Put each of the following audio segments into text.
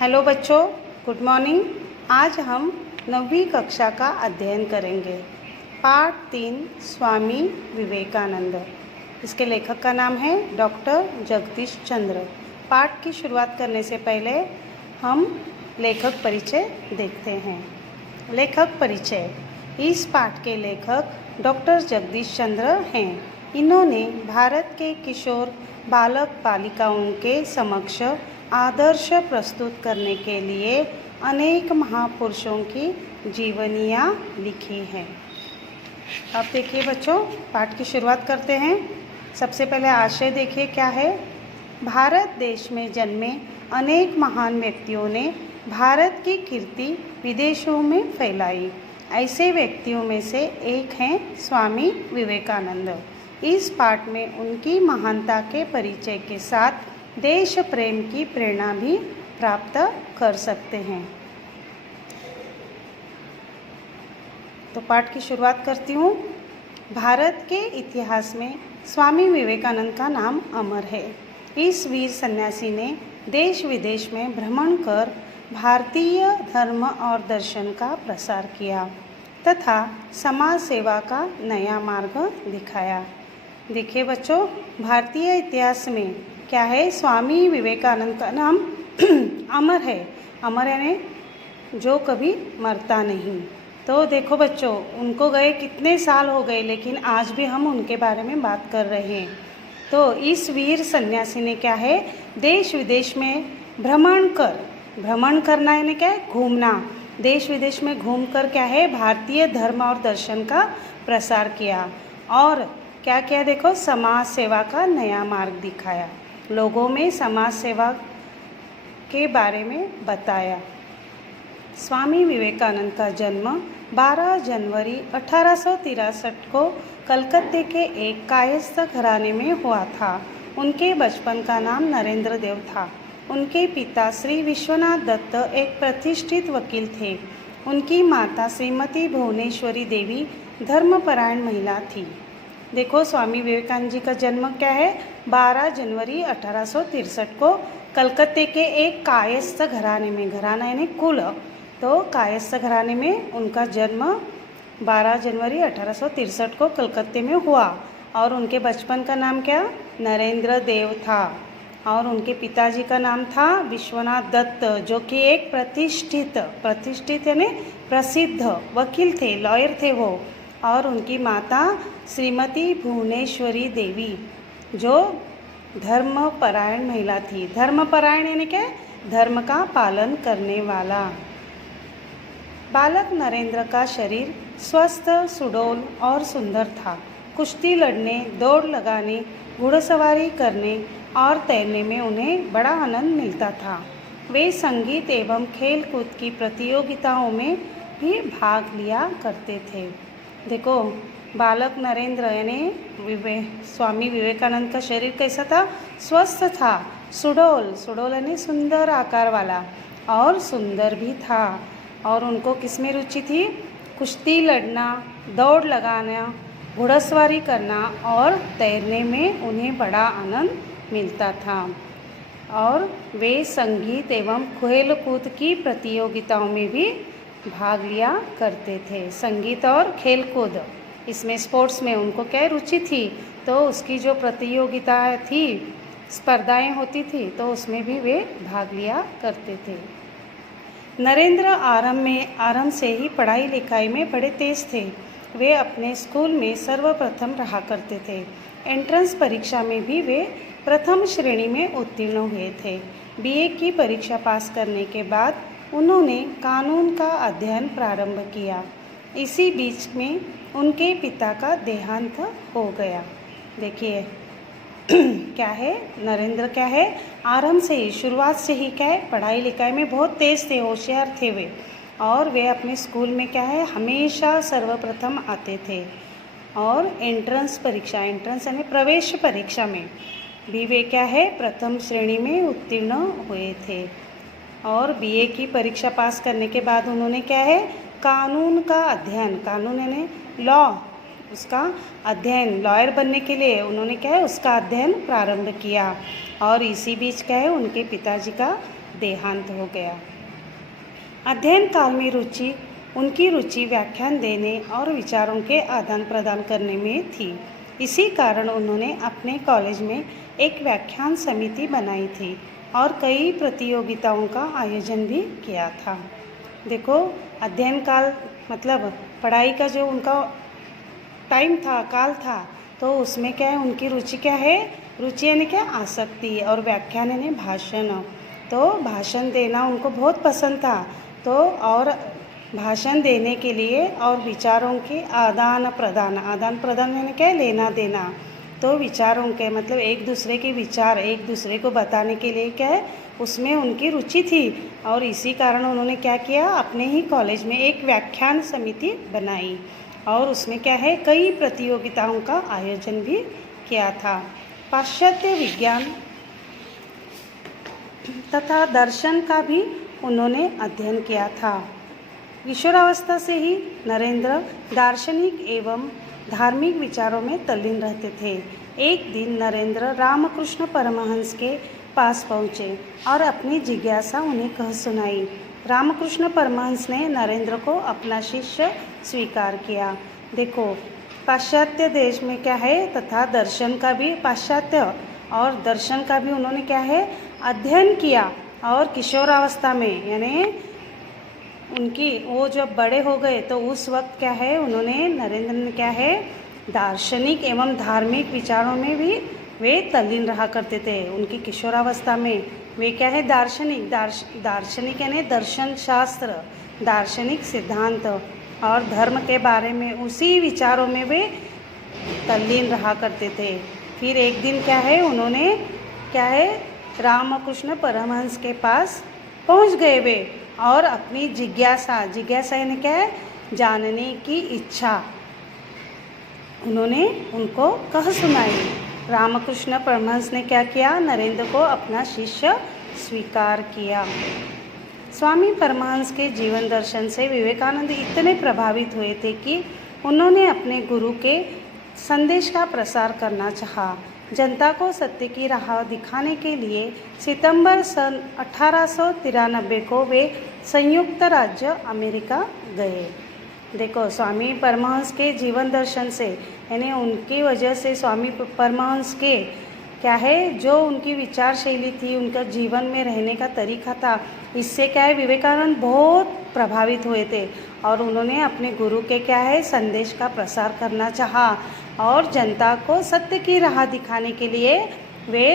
Hello बच्चों, good morning. आज हम 9वीं कक्षा का अध्ययन करेंगे। पाठ 3 स्वामी विवेकानंद। इसके लेखक का नाम है डॉक्टर जगदीश चंद्र। पाठ की शुरुआत करने से पहले हम लेखक परिचय देखते हैं। लेखक परिचय। इस पाठ के लेखक डॉक्टर जगदीश चंद्र हैं। इन्होंने भारत के किशोर बालक बालिकाओं के समक्ष आदर्श प्रस्तुत करने के लिए अनेक महापुरुषों की जीवनियाँ लिखी हैं। अब देखिए बच्चों, पाठ की शुरुआत करते हैं। सबसे पहले आशय देखिए क्या है। भारत देश में जन्मे अनेक महान व्यक्तियों ने भारत की कीर्ति विदेशों में फैलाई। ऐसे व्यक्तियों में से एक हैं स्वामी विवेकानंद। इस पाठ में उनकी महानता के परिचय के साथ देश प्रेम की प्रेरणा भी प्राप्त कर सकते हैं। तो पाठ की शुरुआत करती हूँ। भारत के इतिहास में स्वामी विवेकानंद का नाम अमर है। इस वीर सन्यासी ने देश विदेश में भ्रमण कर भारतीय धर्म और दर्शन का प्रसार किया तथा समाज सेवा का नया मार्ग दिखाया। देखिए बच्चों, भारतीय इतिहास में क्या है, स्वामी विवेकानंद का नाम अमर है। अमर यानी जो कभी मरता नहीं। तो देखो बच्चों, उनको गए कितने साल हो गए, लेकिन आज भी हम उनके बारे में बात कर रहे हैं। तो इस वीर सन्यासी ने क्या है, देश विदेश में भ्रमण करना यानी क्या है, घूमना। देश विदेश में घूमकर क्या है, भारतीय धर्म और दर्शन का प्रसार किया। और क्या किया, देखो, समाज सेवा का नया मार्ग दिखाया। लोगों में समाज सेवा के बारे में बताया। स्वामी विवेकानंद का जन्म 12 जनवरी 1863 को कलकत्ते के एक कायस्थ घराने में हुआ था। उनके बचपन का नाम नरेंद्र देव था। उनके पिता श्री विश्वनाथ दत्त एक प्रतिष्ठित वकील थे। उनकी माता श्रीमती भुवनेश्वरी देवी धर्मपरायण महिला थी। देखो, स्वामी विवेकानंद जी का जन्म क्या है, 12 जनवरी 1863 को कलकत्ते के एक कायस्थ घराने में, घराना यानी कुल, तो कायस्थ घराने में उनका जन्म 12 जनवरी 1863 को कलकत्ते में हुआ। और उनके बचपन का नाम क्या, नरेंद्र देव था। और उनके पिताजी का नाम था विश्वनाथ दत्त, जो कि एक प्रतिष्ठित यानी प्रसिद्ध वकील थे, लॉयर थे वो। और उनकी माता श्रीमती भुवनेश्वरी देवी, जो धर्मपरायण महिला थी। धर्मपरायण यानी क्या, धर्म का पालन करने वाला। बालक नरेंद्र का शरीर स्वस्थ, सुडौल और सुंदर था। कुश्ती लड़ने, दौड़ लगाने, घुड़सवारी करने और तैरने में उन्हें बड़ा आनंद मिलता था। वे संगीत एवं खेल कूद की प्रतियोगिताओं में भी भाग लिया करते थे। देखो, बालक नरेंद्र यानी स्वामी विवेकानंद का शरीर कैसा था, स्वस्थ था, सुडौल यानी सुंदर आकार वाला, और सुंदर भी था। और उनको किस में रुचि थी, कुश्ती लड़ना, दौड़ लगाना, घुड़सवारी करना और तैरने में उन्हें बड़ा आनंद मिलता था। और वे संगीत एवं खेल कूद की प्रतियोगिताओं में भी भाग लिया करते थे। संगीत और खेल कूद, इसमें स्पोर्ट्स में उनको क्या रुचि थी, तो उसकी जो प्रतियोगिता थी, स्पर्धाएं होती थी, तो उसमें भी वे भाग लिया करते थे। नरेंद्र आरंभ से ही पढ़ाई लिखाई में बड़े तेज थे। वे अपने स्कूल में सर्वप्रथम रहा करते थे। एंट्रेंस परीक्षा में भी वे प्रथम श्रेणी में उत्तीर्ण हुए थे। बीए की परीक्षा पास करने के बाद उन्होंने कानून का अध्ययन प्रारंभ किया। इसी बीच में उनके पिता का देहांत हो गया। देखिए क्या है, नरेंद्र क्या है, आरंभ से ही, शुरुआत से ही क्या है, पढ़ाई लिखाई में बहुत तेज थे, होशियार थे वे। और वे अपने स्कूल में क्या है, हमेशा सर्वप्रथम आते थे। और एंट्रेंस यानी प्रवेश परीक्षा में भी वे क्या है, प्रथम श्रेणी में उत्तीर्ण हुए थे। और बीए की परीक्षा पास करने के बाद उन्होंने क्या है, कानून का अध्ययन, कानून यानी लॉ उसका अध्ययन, लॉयर बनने के लिए उन्होंने क्या है उसका अध्ययन प्रारंभ किया। और इसी बीच क्या है उनके पिताजी का देहांत हो गया। अध्ययन काल में उनकी रुचि व्याख्यान देने और विचारों के आदान प्रदान करने में थी। इसी कारण उन्होंने अपने कॉलेज में एक व्याख्यान समिति बनाई थी और कई प्रतियोगिताओं का आयोजन भी किया था। देखो, अध्ययन काल मतलब पढ़ाई का जो उनका टाइम था, काल था, तो उसमें क्या है उनकी रुचि क्या है, रुचि यानी क्या आसक्ति, और व्याख्यान यानी भाषण। तो भाषण देना उनको बहुत पसंद था। तो और भाषण देने के लिए और विचारों के आदान प्रदान यानी क्या लेना देना। तो विचारों के मतलब एक दूसरे के विचार एक दूसरे को बताने के लिए क्या है उसमें उनकी रुचि थी। और इसी कारण उन्होंने क्या किया, अपने ही कॉलेज में एक व्याख्यान समिति बनाई और उसमें क्या है कई प्रतियोगिताओं का आयोजन भी किया था। पाश्चात्य विज्ञान तथा दर्शन का भी उन्होंने अध्ययन किया था। किशोरावस्था से ही नरेंद्र दार्शनिक एवं धार्मिक विचारों में तल्लीन रहते थे। एक दिन नरेंद्र रामकृष्ण परमहंस के पास पहुँचे और अपनी जिज्ञासा उन्हें कह सुनाई। रामकृष्ण परमहंस ने नरेंद्र को अपना शिष्य स्वीकार किया। देखो, पाश्चात्य देश में क्या है तथा दर्शन का भी, पाश्चात्य और दर्शन का भी उन्होंने क्या है अध्ययन किया। और किशोरावस्था में यानी उनकी वो जब बड़े हो गए तो उस वक्त क्या है उन्होंने नरेंद्र ने क्या है दार्शनिक एवं धार्मिक विचारों में भी वे तल्लीन रहा करते थे। उनकी किशोरावस्था में वे क्या है दार्शनिक यानी दर्शन शास्त्र, दार्शनिक सिद्धांत और धर्म के बारे में उसी विचारों में वे तल्लीन रहा करते थे। फिर एक दिन क्या है उन्होंने क्या है रामकृष्ण परमहंस के पास पहुंच गए वे और अपनी जिज्ञासा यानी क्या है जानने की इच्छा उन्होंने उनको कह सुनाई। रामकृष्ण परमहंस ने क्या किया, नरेंद्र को अपना शिष्य स्वीकार किया। स्वामी परमहंस के जीवन दर्शन से विवेकानंद इतने प्रभावित हुए थे कि उन्होंने अपने गुरु के संदेश का प्रसार करना चाहा। जनता को सत्य की राह दिखाने के लिए सितंबर सन 1893 को वे संयुक्त राज्य अमेरिका गए। देखो, स्वामी परमहंस के जीवन दर्शन से यानी उनकी वजह से स्वामी परमहंस के क्या है जो उनकी विचार शैली थी, उनका जीवन में रहने का तरीका था, इससे क्या है विवेकानंद बहुत प्रभावित हुए थे और उन्होंने अपने गुरु के क्या है संदेश का प्रसार करना चाहा और जनता को सत्य की राह दिखाने के लिए वे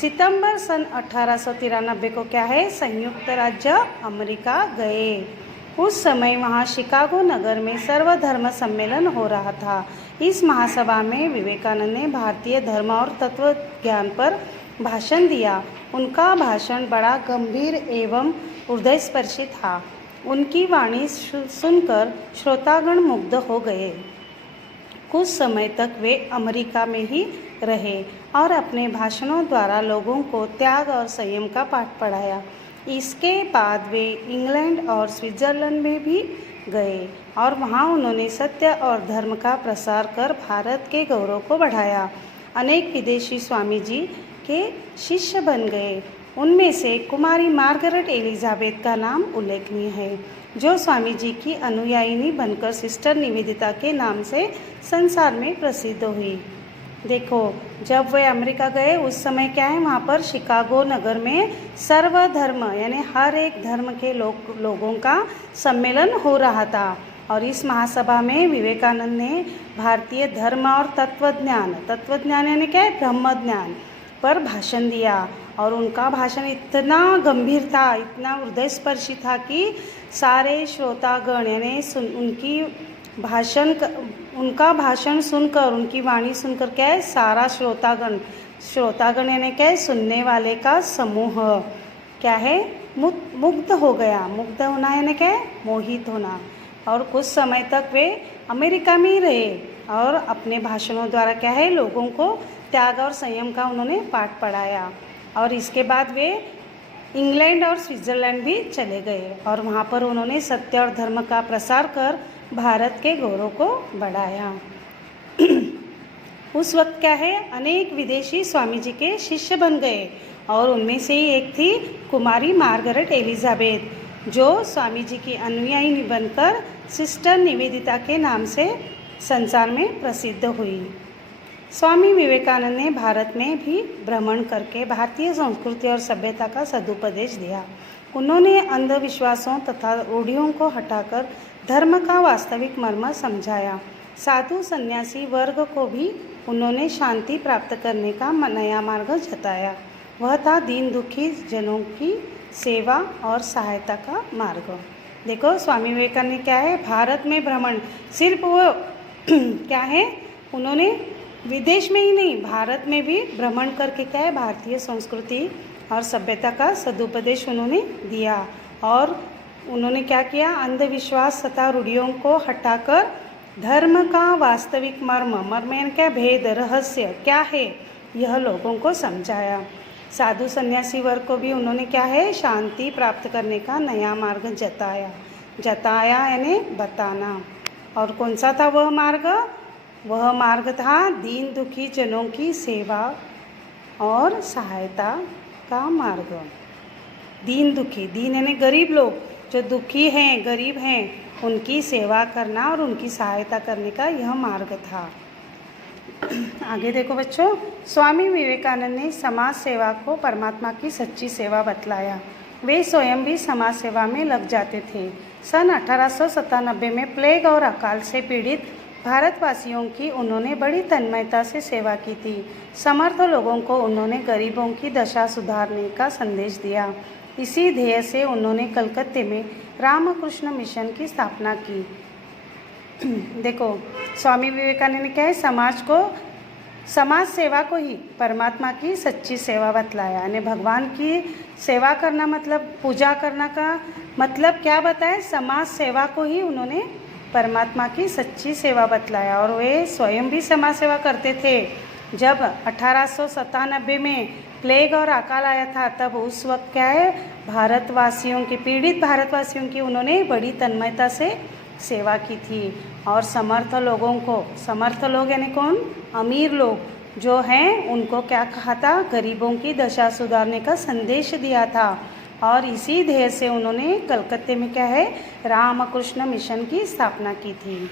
सितंबर सन 1893 को क्या है संयुक्त राज्य अमेरिका गए। उस समय वहाँ शिकागो नगर में सर्वधर्म सम्मेलन हो रहा था। इस महासभा में विवेकानंद ने भारतीय धर्म और तत्व ज्ञान पर भाषण दिया। उनका भाषण बड़ा गंभीर एवं हृदयस्पर्शी था। उनकी वाणी सुनकर श्रोतागण मुग्ध हो गए। कुछ समय तक वे अमेरिका में ही रहे और अपने भाषणों द्वारा लोगों को त्याग और संयम का पाठ पढ़ाया। इसके बाद वे इंग्लैंड और स्विट्ज़रलैंड में भी गए और वहाँ उन्होंने सत्य और धर्म का प्रसार कर भारत के गौरव को बढ़ाया। अनेक विदेशी स्वामी जी के शिष्य बन गए। उनमें से कुमारी मार्गरेट एलिजाबेथ का नाम उल्लेखनीय है, जो स्वामी जी की अनुयायिनी बनकर सिस्टर निवेदिता के नाम से संसार में प्रसिद्ध हुई। देखो, जब वे अमेरिका गए उस समय क्या है वहाँ पर शिकागो नगर में सर्वधर्म यानी हर एक धर्म के लोगों का सम्मेलन हो रहा था और इस महासभा में विवेकानंद ने भारतीय धर्म और तत्वज्ञान यानी क्या है ब्रह्म ज्ञान पर भाषण दिया और उनका भाषण इतना गंभीर था, इतना हृदयस्पर्शी था कि सारे श्रोतागण यानी उनका भाषण सुनकर, उनकी वाणी सुनकर क्या है सारा श्रोतागण यानी क्या है सुनने वाले का समूह क्या है मुग्ध हो गया। मुग्ध होना यानी क्या है मोहित होना। और कुछ समय तक वे अमेरिका में ही रहे और अपने भाषणों द्वारा क्या है लोगों को त्याग और संयम का उन्होंने पाठ पढ़ाया। और इसके बाद वे इंग्लैंड और स्विट्ज़रलैंड भी चले गए और वहाँ पर उन्होंने सत्य और धर्म का प्रसार कर भारत के गौरव को बढ़ाया। उस वक्त क्या है, अनेक विदेशी स्वामी जी के शिष्य बन गए और उनमें से ही एक थी कुमारी मार्गरेट एलिजाबेथ, जो स्वामी जी की अनुयायी बनकर सिस्टर निवेदिता के नाम से संसार में प्रसिद्ध हुई। स्वामी विवेकानंद ने भारत में भी भ्रमण करके भारतीय संस्कृति और सभ्यता का सदुपदेश दिया। उन्होंने अंधविश्वासों तथा रूढ़ियों को हटाकर धर्म का वास्तविक मर्म समझाया। साधु सन्यासी वर्ग को भी उन्होंने शांति प्राप्त करने का नया मार्ग जताया। वह था दीन दुखी जनों की सेवा और सहायता का मार्ग। देखो स्वामी विवेकानंद क्या है, भारत में भ्रमण सिर्फ वो क्या है, उन्होंने विदेश में ही नहीं भारत में भी भ्रमण करके क्या है, भारतीय संस्कृति और सभ्यता का सदुपदेश उन्होंने दिया। और उन्होंने क्या किया, अंधविश्वास तथा रूढ़ियों को हटाकर धर्म का वास्तविक मर्म यानी क्या, भेद रहस्य क्या है, यह लोगों को समझाया। साधु सन्यासी वर्ग को भी उन्होंने क्या है, शांति प्राप्त करने का नया मार्ग जताया यानी बताना। और कौन सा था वह मार्ग? वह मार्ग था दीन दुखी जनों की सेवा और सहायता का मार्ग। दीन दुखी, दीन यानी गरीब लोग, जो दुखी हैं गरीब हैं उनकी सेवा करना और उनकी सहायता करने का यह मार्ग था। आगे देखो बच्चों, स्वामी विवेकानंद ने समाज सेवा को परमात्मा की सच्ची सेवा बतलाया। वे स्वयं भी समाज सेवा में लग जाते थे। सन 1897 में प्लेग और अकाल से पीड़ित भारतवासियों की उन्होंने बड़ी तन्मयता से सेवा की थी। समर्थ लोगों को उन्होंने गरीबों की दशा सुधारने का संदेश दिया। इसी ध्येय से उन्होंने कलकत्ते में रामकृष्ण मिशन की स्थापना की। देखो स्वामी विवेकानंद ने क्या है, समाज सेवा को ही परमात्मा की सच्ची सेवा बतलाया। यानी भगवान की सेवा करना मतलब पूजा करना का मतलब क्या बताया, समाज सेवा को ही उन्होंने परमात्मा की सच्ची सेवा बतलाया। और वे स्वयं भी समाज सेवा करते थे। जब 1897 में प्लेग और अकाल आया था, तब उस वक्त क्या है, पीड़ित भारतवासियों की उन्होंने बड़ी तन्मयता से सेवा की थी। और समर्थ लोग यानी कौन, अमीर लोग जो हैं उनको क्या कहा था, गरीबों की दशा सुधारने का संदेश दिया था। और इसी ध्येय से उन्होंने कलकत्ते में क्या है, रामकृष्ण मिशन की स्थापना की थी।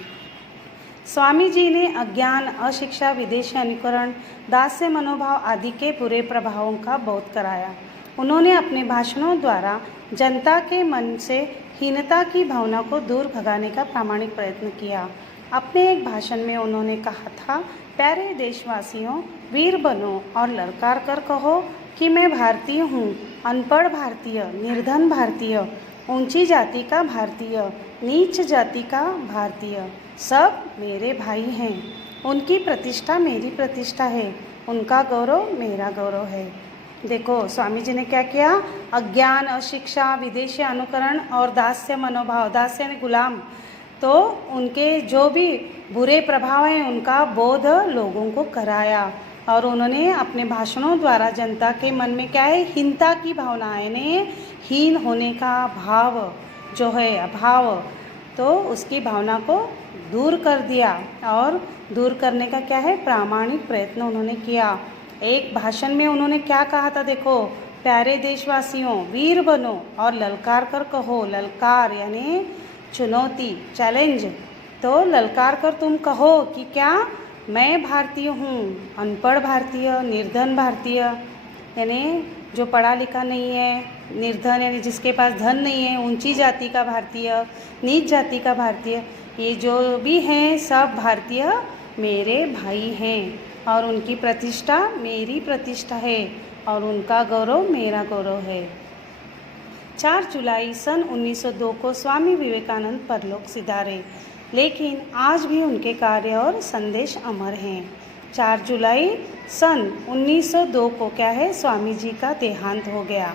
स्वामी जी ने अज्ञान, अशिक्षा, विदेशी अनुकरण, दास्य मनोभाव आदि के बुरे प्रभावों का बोध कराया। उन्होंने अपने भाषणों द्वारा जनता के मन से हीनता की भावना को दूर भगाने का प्रामाणिक प्रयत्न किया। अपने एक भाषण में उन्होंने कहा था, प्यारे देशवासियों, वीर बनो और ललकार कर कहो कि मैं भारतीय हूँ, अनपढ़ भारतीय, निर्धन भारतीय, ऊंची जाति का भारतीय, नीच जाति का भारतीय, सब मेरे भाई हैं। उनकी प्रतिष्ठा मेरी प्रतिष्ठा है, उनका गौरव मेरा गौरव है। देखो स्वामी जी ने क्या किया, अज्ञान, अशिक्षा, विदेशी अनुकरण और दास्य मनोभाव, दास्य यानी गुलाम, तो उनके जो भी बुरे प्रभाव हैं उनका बोध लोगों को कराया। और उन्होंने अपने भाषणों द्वारा जनता के मन में क्या है, हीनता की भावना यानी हीन होने का भाव जो है, अभाव, तो उसकी भावना को दूर कर दिया। और दूर करने का क्या है, प्रामाणिक प्रयत्न उन्होंने किया। एक भाषण में उन्होंने क्या कहा था, देखो, प्यारे देशवासियों, वीर बनो और ललकार कर कहो। ललकार यानी चुनौती, चैलेंज, तो ललकार कर तुम कहो कि क्या, मैं भारतीय हूँ, अनपढ़ भारतीय, निर्धन भारतीय, यानी जो पढ़ा लिखा नहीं है, निर्धन यानी जिसके पास धन नहीं है, ऊंची जाति का भारतीय, नीच जाति का भारतीय, ये जो भी हैं सब भारतीय मेरे भाई हैं और उनकी प्रतिष्ठा मेरी प्रतिष्ठा है और उनका गौरव मेरा गौरव है। 4 जुलाई सन 1902 को स्वामी विवेकानंद परलोक सिधारे, लेकिन आज भी उनके कार्य और संदेश अमर हैं। 4 जुलाई सन 1902 को क्या है, स्वामी जी का देहांत हो गया।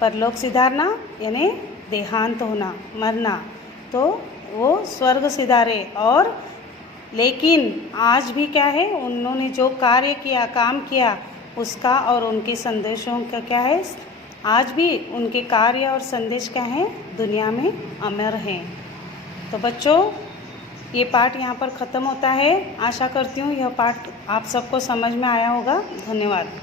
परलोक सिधारना यानी देहांत होना, मरना, तो वो स्वर्ग सिधारे। और लेकिन आज भी क्या है, उन्होंने जो कार्य किया, काम किया, उसका और उनके संदेशों का क्या है, आज भी उनके कार्य और संदेश क्या हैं, दुनिया में अमर हैं। तो बच्चों, ये पाठ यहाँ पर ख़त्म होता है। आशा करती हूँ यह पाठ आप सबको समझ में आया होगा। धन्यवाद।